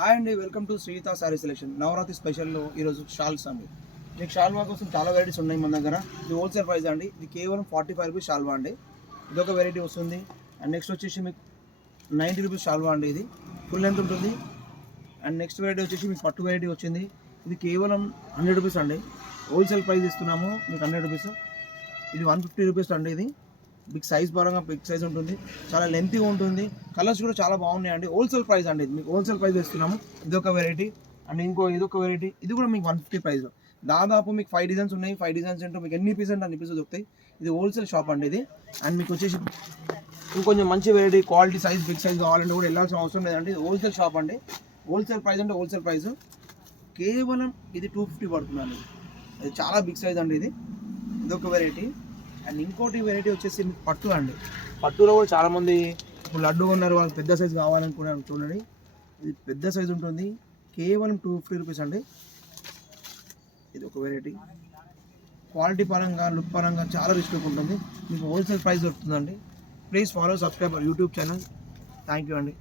Hi అండి, welcome to Shrita sari selection. Navaratri స్పెషల్లో ఈరోజు షాల్స్ అండి. మీకు షాల్వా కోసం చాలా వెరైటీస్ ఉన్నాయి మన దగ్గర. ఇది హోల్సేల్ ప్రైస్ అండి. ఇది కేవలం 45 రూపీస్ షాల్వా అండి. ఇదొక వెరైటీ వస్తుంది. అండ్ నెక్స్ట్ వచ్చేసి మీకు 90 రూపీస్ షాల్వా అండి. ఇది ఫుల్ లెంత్ ఉంటుంది. అండ్ నెక్స్ట్ వెరైటీ వచ్చేసి మీకు పట్టు వెరైటీ వచ్చింది. ఇది కేవలం 100 రూపీస్ అండి. హోల్సేల్ ప్రైస్ ఇస్తున్నాము మీకు 100 రూపీస్. ఇది 150 రూపీస్ అండి. ఇది బిగ్ సైజ్ పరంగా బిగ్ సైజ్ ఉంటుంది, చాలా లెంతీగా ఉంటుంది, కలర్స్ కూడా చాలా బాగున్నాయండి. హోల్సేల్ ప్రైస్ అండి. ఇది మీకు హోల్సేల్ ప్రైస్ ఇస్తున్నాము. ఇదొక వెరైటీ. అండ్ ఇదొక వెరైటీ. ఇది కూడా మీకు 150 ప్రైస్. దాదాపు మీకు 5 డిజైన్స్ ఉన్నాయి. 5 డిజైన్స్ అంటే మీకు ఎన్ని పీసెస్ అన్ని పీసెస్ దొరుకుతాయి. ఇది హోల్సేల్ షాప్ అండి ఇది. అండ్ మీకు వచ్చేసి ఇంకొంచెం మంచి variety quality size big size కావాలంటే కూడా వెళ్ళాల్సిన అవసరం లేదండి. ఇది హోల్సేల్ షాప్ అండి. హోల్సేల్ ప్రైస్ అంటే హోల్సేల్ ప్రైస్. కేవలం ఇది 250 పడుతుందండి. ఇది చాలా బిగ్ సైజ్ అండి. ఇదొక వెరైటీ. అండ్ ఇంకోటి వెరైటీ వచ్చేసి మీకు పట్టు అండి. పట్టులో కూడా చాలామంది ఇప్పుడు లడ్డు ఉన్నారు, వాళ్ళకి పెద్ద సైజు కావాలనుకున్నారు. చూడండి, ఇది పెద్ద సైజు ఉంటుంది. కేవలం 250 రూపీస్ అండి. ఇది ఒక వెరైటీ. క్వాలిటీ పరంగా లుక్ పరంగా చాలా రిస్క్ ఉంటుంది. మీకు హోల్సేల్ ప్రైస్ దొరుకుతుందండి. Please follow subscribe YouTube channel. Thank you అండి.